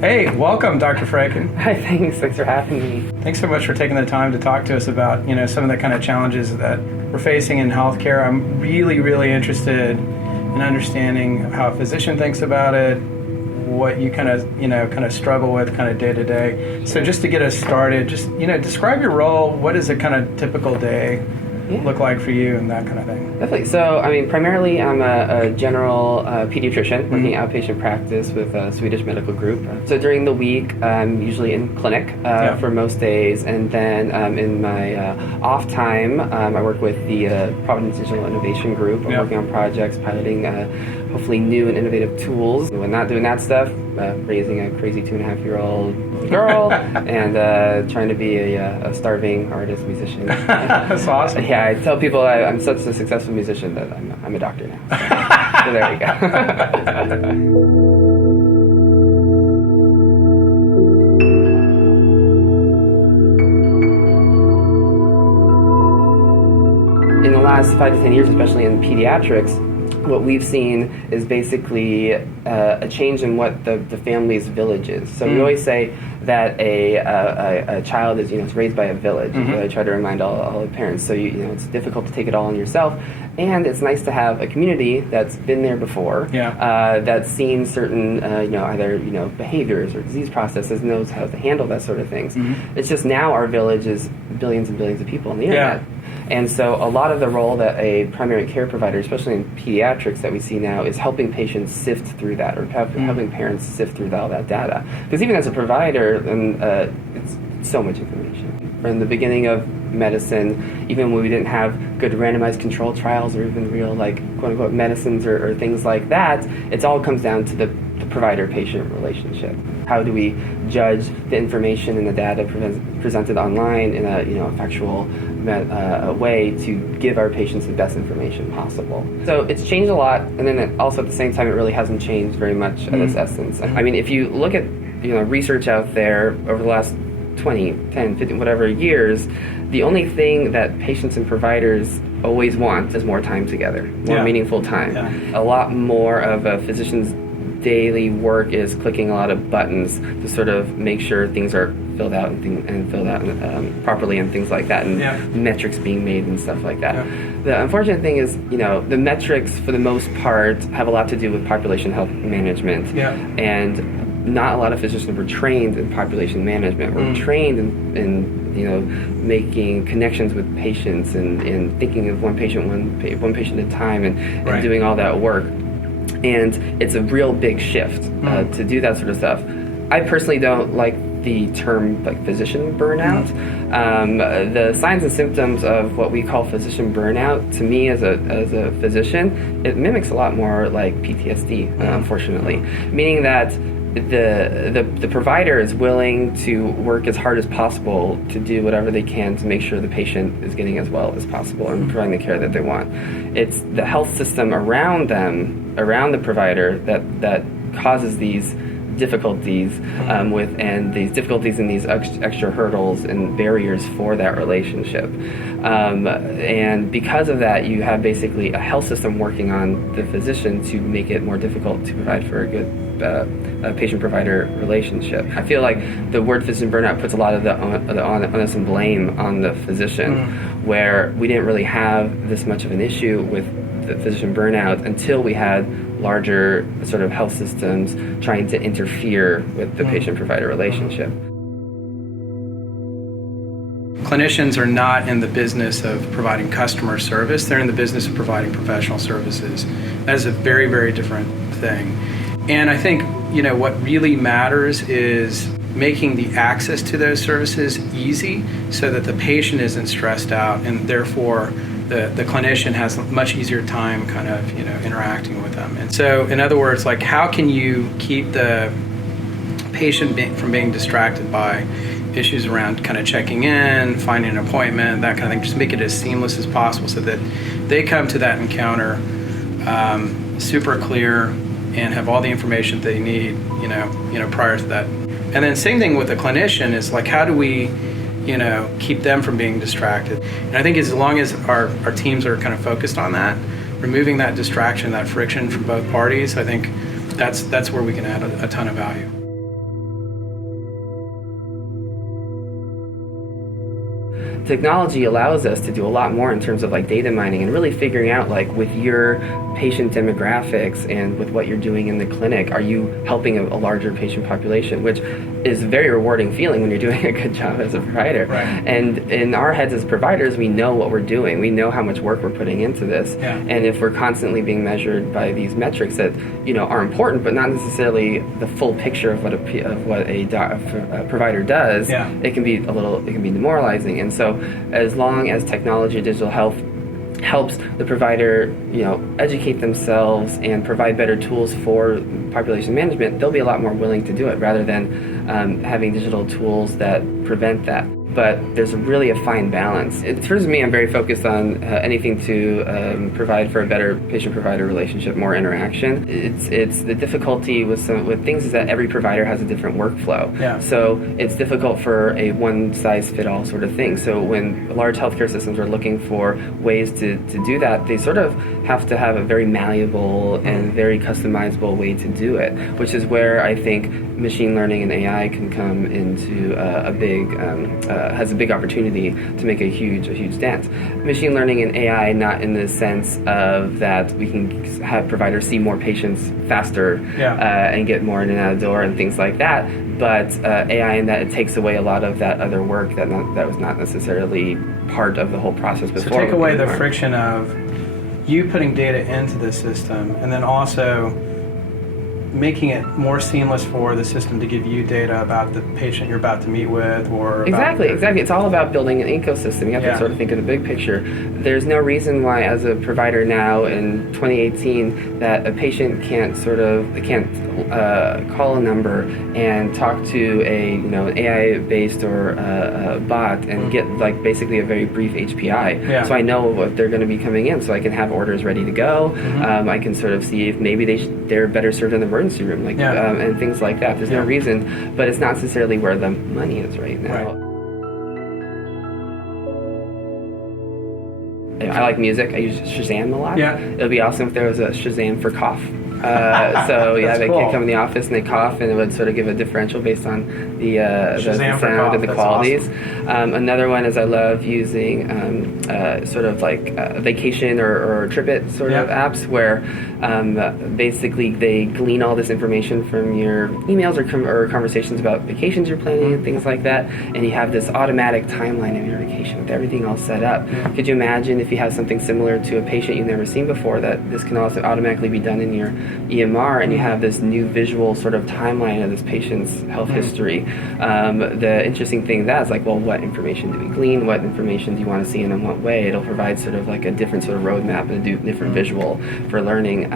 Hey, welcome, Dr. Fradkin. Hi, thanks for having me. Thanks so much for taking the time to talk to us about, some of the kind of challenges that we're facing in healthcare. I'm really interested in understanding how a physician thinks about it, what you kind of struggle with kind of day to day. So just to get us started, just, describe your role. What does a kind of typical day look like for you and that kind of thing? Definitely. So, primarily I'm a general pediatrician working outpatient practice with a Swedish medical group. So during the week, I'm usually in clinic for most days, and then in my off time, I work with the Providence Digital Innovation Group. I'm working on projects, piloting hopefully new and innovative tools. When not doing that stuff, raising a crazy 2.5-year-old girl and trying to be a starving artist, musician. That's awesome. Yeah, I tell people I'm such a successful musician that I'm a doctor now. So there you go. In the last 5 to 10 years, especially in pediatrics, what we've seen is basically a change in what the family's village is. So we always say that a child is it's raised by a village. I try to remind all the parents. So it's difficult to take it all on yourself, and it's nice to have a community that's been there before, that's seen certain either behaviors or disease processes, knows how to handle that sort of things. It's just now our village is billions and billions of people on the internet. And so a lot of the role that a primary care provider, especially in pediatrics that we see now, is helping patients sift through that, or helping parents sift through all that data. Because even as a provider, it's so much information. In the beginning of medicine, even when we didn't have good randomized control trials or even real quote-unquote medicines or things like that, it all comes down to the provider-patient relationship. How do we judge the information and the data presented online in a factual way to give our patients the best information possible? So it's changed a lot, and then also at the same time, it really hasn't changed very much at its essence. If you look at research out there over the last 20, 10, 15, whatever years, the only thing that patients and providers always want is more time together, more meaningful time. A lot more of a physician's daily work is clicking a lot of buttons to sort of make sure things are filled out and filled out properly and things like that, and metrics being made and stuff like that. The unfortunate thing is, the metrics for the most part have a lot to do with population health management, and not a lot of physicians were trained in population management. We're trained in making connections with patients and thinking of one patient at a time and doing all that work. And it's a real big shift to do that sort of stuff. I personally don't like the term physician burnout. The signs and symptoms of what we call physician burnout, to me as a physician, it mimics a lot more like PTSD, unfortunately. Meaning that the provider is willing to work as hard as possible to do whatever they can to make sure the patient is getting as well as possible and providing the care that they want. It's the health system around them, around the provider, that causes these difficulties and these difficulties and these extra hurdles and barriers for that relationship. And because of that, you have basically a health system working on the physician to make it more difficult to provide for a good patient-provider relationship. I feel like the word physician burnout puts a lot of the onus and blame on the physician, where we didn't really have this much of an issue with the physician burnout until we had larger sort of health systems trying to interfere with the patient-provider relationship. Clinicians are not in the business of providing customer service. They're in the business of providing professional services. That is a very, very different thing. And I think, what really matters is making the access to those services easy so that the patient isn't stressed out, and therefore the clinician has a much easier time kind of, interacting with them. And so, in other words, how can you keep the patient from being distracted by issues around kind of checking in, finding an appointment, that kind of thing. Just make it as seamless as possible so that they come to that encounter super clear and have all the information they need, prior to that. And then same thing with the clinician is how do we, keep them from being distracted? And I think as long as our teams are kind of focused on that, removing that distraction, that friction from both parties, I think that's where we can add a ton of value. technology allows us to do a lot more in terms of like data mining and really figuring out like with your patient demographics and with what you're doing in the clinic, are you helping a larger patient population, which is a very rewarding feeling when you're doing a good job as a provider. Right. And in our heads as providers, we know what we're doing. We know how much work we're putting into this. Yeah. And if we're constantly being measured by these metrics that are important, but not necessarily the full picture of what a provider does, yeah. it can be demoralizing. And so, as long as technology, digital health helps the provider, educate themselves and provide better tools for population management, they'll be a lot more willing to do it rather than having digital tools that prevent that. But there's really a fine balance. For me, I'm very focused on anything to provide for a better patient-provider relationship, more interaction. It's the difficulty with things is that every provider has a different workflow. Yeah. So it's difficult for a one-size-fit-all sort of thing. So when large healthcare systems are looking for ways to do that, they sort of have to have a very malleable and very customizable way to do it, which is where I think machine learning and AI can come into has a big opportunity to make a huge dent. Machine learning and AI, not in the sense of that we can have providers see more patients faster and get more in and out of the door and things like that, but AI in that it takes away a lot of that other work that was not necessarily part of the whole process before. So take away the friction of you putting data into the system and then also making it more seamless for the system to give you data about the patient you're about to meet with, or exactly. It's all about building an ecosystem. You have to sort of think of the big picture. There's no reason why, as a provider now in 2018, that a patient can't call a number and talk to an AI-based or a bot and get like basically a very brief HPI. Yeah. So I know what they're going to be coming in, so I can have orders ready to go. I can sort of see if maybe they're better served in the emergency room, and things like that. There's no reason, but it's not necessarily where the money is right now. Right. I like music. I use Shazam a lot. Yeah. It would be awesome if there was a Shazam for cough. They cool. could come in the office and they cough, and it would sort of give a differential based on the sound and the qualities. Awesome. Another one is I love using sort of like vacation or TripIt sort of apps where basically they glean all this information from your emails or conversations about vacations you're planning and things like that, and you have this automatic timeline of your vacation with everything all set up. Could you imagine if you have something similar to a patient you've never seen before, that this can also automatically be done in your EMR, and you have this new visual sort of timeline of this patient's health history. The interesting thing is like, well, what information do we glean? What information do you want to see and in what way? It'll provide sort of like a different sort of roadmap and a different visual for learning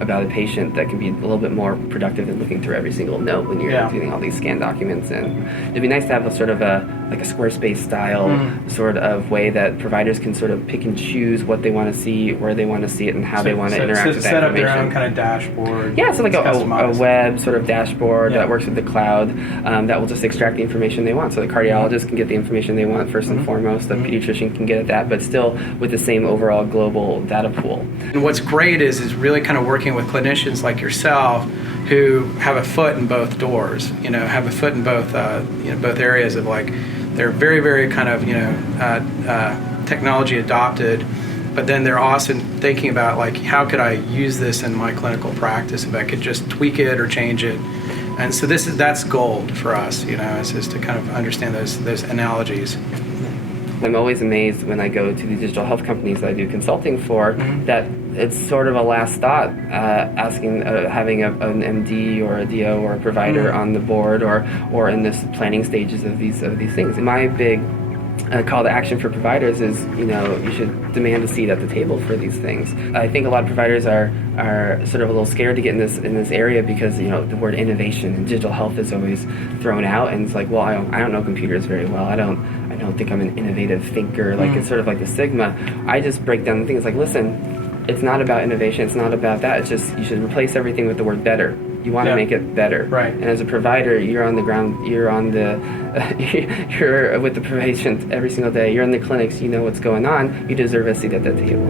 about a patient that can be a little bit more productive than looking through every single note when you're getting all these scanned documents. And it'd be nice to have a sort of a Squarespace style sort of way that providers can sort of pick and choose what they want to see, where they want to see it, and how they want to interact with that set information. up their own kind of dashboard. Yeah, so like a web sort of dashboard that works with the cloud that will just extract the information they want. So the cardiologist can get the information they want first and foremost. The pediatrician can get at that, but still with the same overall global data pool. And what's great is really kind of working with clinicians like yourself who have a foot in both doors. Have a foot in both both areas of like they're very, very kind of technology adopted. But then they're also thinking about like, how could I use this in my clinical practice if I could just tweak it or change it? And so that's gold for us, is just to kind of understand those analogies. I'm always amazed when I go to the digital health companies that I do consulting for that it's sort of a last thought having an MD or a DO or a provider on the board or in this planning stages of these things. My big call to action for providers is, you should demand a seat at the table for these things. I think a lot of providers are sort of a little scared to get in this area because, the word innovation and digital health is always thrown out, and it's like, well, I don't know computers very well. I don't think I'm an innovative thinker. Like it's sort of like the stigma. I just break down the things like, listen, it's not about innovation. It's not about that. It's just you should replace everything with the word better. You want to make it better. Right. And as a provider, you're on the ground, you're with the patient every single day. You're in the clinics, you know what's going on. You deserve a seat at that table.